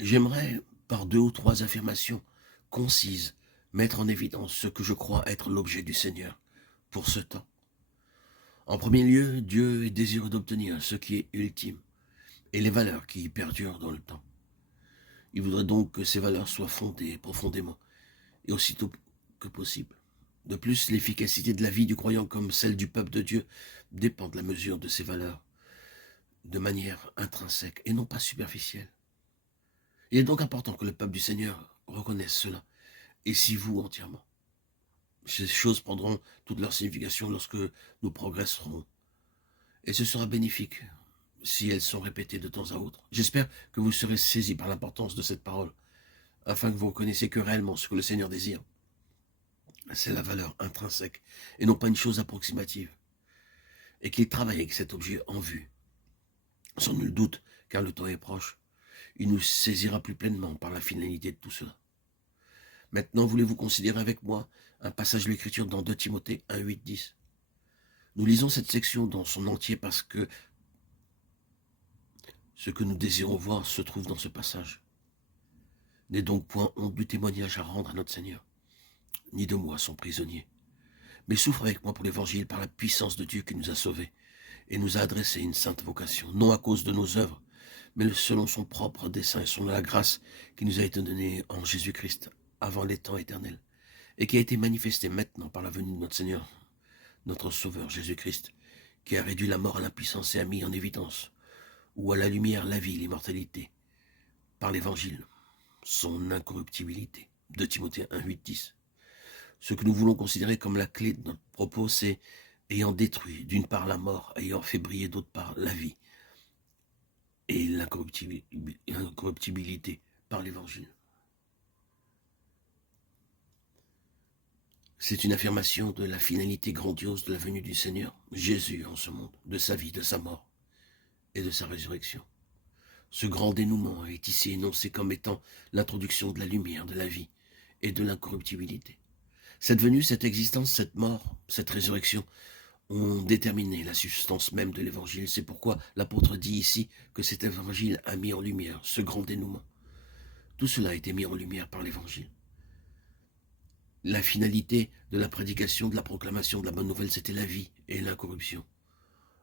J'aimerais, par 2 ou 3 affirmations concises, mettre en évidence ce que je crois être l'objet du Seigneur pour ce temps. En premier lieu, Dieu est désireux d'obtenir ce qui est ultime et les valeurs qui y perdurent dans le temps. Il voudrait donc que ces valeurs soient fondées profondément et aussitôt que possible. De plus, l'efficacité de la vie du croyant comme celle du peuple de Dieu dépend de la mesure de ces valeurs, de manière intrinsèque et non pas superficielle. Il est donc important que le peuple du Seigneur reconnaisse cela et s'y voue entièrement. Ces choses prendront toute leur signification lorsque nous progresserons et ce sera bénéfique si elles sont répétées de temps à autre. J'espère que vous serez saisis par l'importance de cette parole afin que vous reconnaissiez que réellement ce que le Seigneur désire, c'est la valeur intrinsèque et non pas une chose approximative et qu'il travaille avec cet objet en vue. Sans nul doute, car le temps est proche, il nous saisira plus pleinement par la finalité de tout cela. Maintenant, voulez-vous considérer avec moi un passage de l'Écriture dans 2 Timothée 1, 8, 10. Nous lisons cette section dans son entier parce que ce que nous désirons voir se trouve dans ce passage. N'aie donc point honte du témoignage à rendre à notre Seigneur, ni de moi son prisonnier, mais souffre avec moi pour l'Évangile par la puissance de Dieu qui nous a sauvés et nous a adressé une sainte vocation, non à cause de nos œuvres, mais selon son propre dessein et selon la grâce qui nous a été donnée en Jésus-Christ avant les temps éternels, et qui a été manifestée maintenant par la venue de notre Seigneur, notre Sauveur Jésus-Christ, qui a réduit la mort à l'impuissance et a mis en évidence, ou à la lumière, la vie, l'immortalité, par l'Évangile, son incorruptibilité. 2 Timothée 1, 8, 10. Ce que nous voulons considérer comme la clé de notre propos, c'est ayant détruit d'une part la mort, ayant fait briller d'autre part la vie et l'incorruptibilité par l'Évangile. C'est une affirmation de la finalité grandiose de la venue du Seigneur, Jésus en ce monde, de sa vie, de sa mort et de sa résurrection. Ce grand dénouement est ici énoncé comme étant l'introduction de la lumière, de la vie et de l'incorruptibilité. Cette venue, cette existence, cette mort, cette résurrection ont déterminé la substance même de l'Évangile. C'est pourquoi l'apôtre dit ici que cet Évangile a mis en lumière ce grand dénouement. Tout cela a été mis en lumière par l'Évangile. La finalité de la prédication, de la proclamation de la bonne nouvelle, c'était la vie et l'incorruption.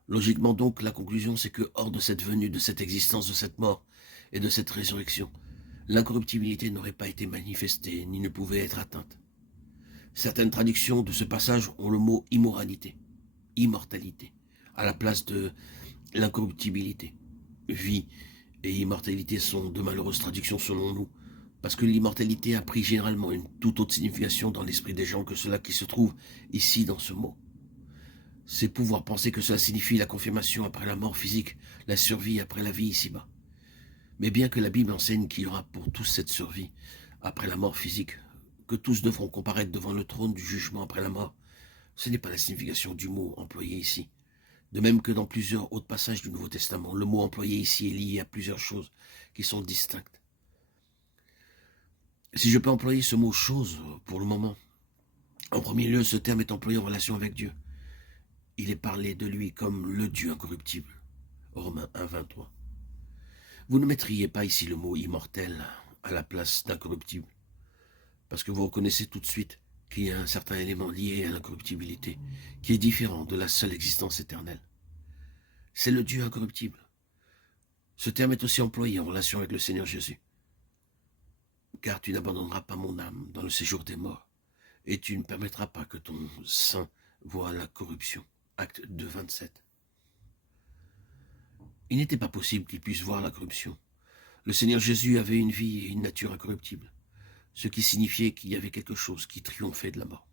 Logiquement donc, la conclusion, c'est que hors de cette venue, de cette existence, de cette mort et de cette résurrection, l'incorruptibilité n'aurait pas été manifestée, ni ne pouvait être atteinte. Certaines traductions de ce passage ont le mot immoralité, immortalité, à la place de l'incorruptibilité. Vie et immortalité sont de malheureuses traductions selon nous, parce que l'immortalité a pris généralement une toute autre signification dans l'esprit des gens que cela qui se trouve ici dans ce mot. C'est pouvoir penser que cela signifie la confirmation après la mort physique, la survie après la vie ici-bas. Mais bien que la Bible enseigne qu'il y aura pour tous cette survie après la mort physique, que tous devront comparaître devant le trône du jugement après la mort, ce n'est pas la signification du mot employé ici. De même que dans plusieurs autres passages du Nouveau Testament, le mot employé ici est lié à plusieurs choses qui sont distinctes. Si je peux employer ce mot « chose » pour le moment, en premier lieu, ce terme est employé en relation avec Dieu. Il est parlé de lui comme le Dieu incorruptible. Romains 1, 23. Vous ne mettriez pas ici le mot « immortel » à la place d'incorruptible, parce que vous reconnaissez tout de suite qu'il y a un certain élément lié à l'incorruptibilité, qui est différent de la seule existence éternelle. C'est le Dieu incorruptible. Ce terme est aussi employé en relation avec le Seigneur Jésus. Car tu n'abandonneras pas mon âme dans le séjour des morts, et tu ne permettras pas que ton sein voie la corruption. Acte 2, 27. Il n'était pas possible qu'il puisse voir la corruption. Le Seigneur Jésus avait une vie et une nature incorruptibles, ce qui signifiait qu'il y avait quelque chose qui triomphait de la mort.